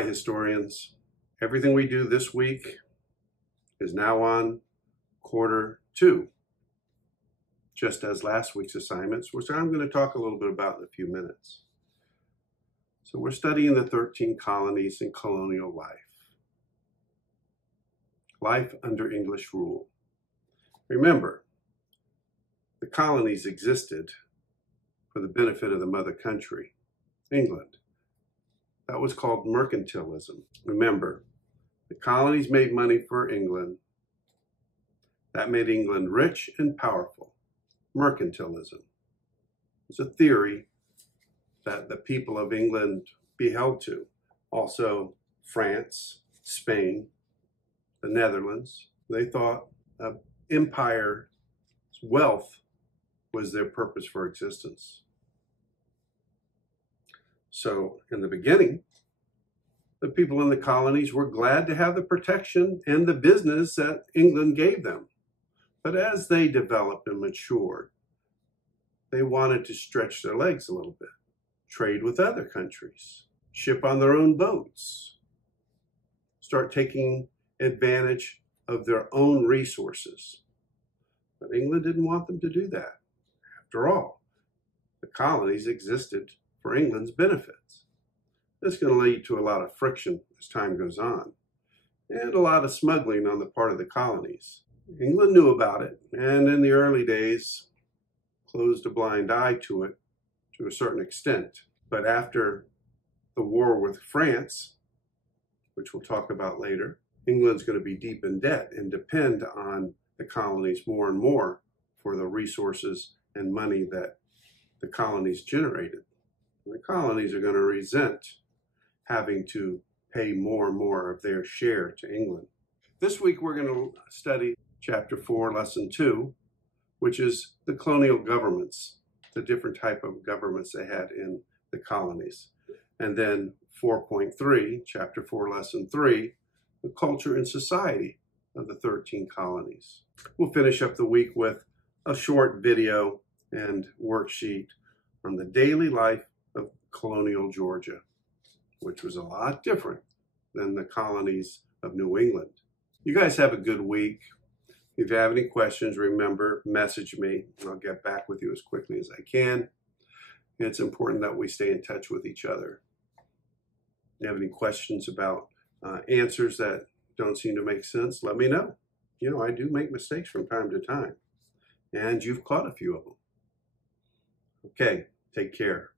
Hi, historians. Everything we do this week is now on quarter 2, just as last week's assignments, which I'm going to talk a little bit about in a few minutes. So we're studying the 13 colonies in colonial life under English rule. Remember, the colonies existed for the benefit of the mother country, England. That was called mercantilism. Remember, the colonies made money for England. That made England rich and powerful. Mercantilism is a theory that the people of England be held to. Also, France, Spain, the Netherlands, they thought empire's wealth was their purpose for existence. So in the beginning, the people in the colonies were glad to have the protection and the business that England gave them. But as they developed and matured, they wanted to stretch their legs a little bit, trade with other countries, ship on their own boats, start taking advantage of their own resources. But England didn't want them to do that. After all, the colonies existed for England's benefits. This is going to lead to a lot of friction as time goes on, and a lot of smuggling on the part of the colonies. England knew about it, and in the early days, closed a blind eye to it to a certain extent. But after the war with France, which we'll talk about later, England's going to be deep in debt and depend on the colonies more and more for the resources and money that the colonies generated. The colonies are going to resent having to pay more and more of their share to England. This week we're going to study Chapter 4, Lesson 2, which is the colonial governments, the different type of governments they had in the colonies. And then 4.3, Chapter 4, Lesson 3, the culture and society of the 13 colonies. We'll finish up the week with a short video and worksheet on the daily life of colonial Georgia, which was a lot different than the colonies of New England. You guys have a good week. If you have any questions, remember, message me, and I'll get back with you as quickly as I can. It's important that we stay in touch with each other. If you have any questions about answers that don't seem to make sense, let me know. You know, I do make mistakes from time to time, and you've caught a few of them. Okay, take care.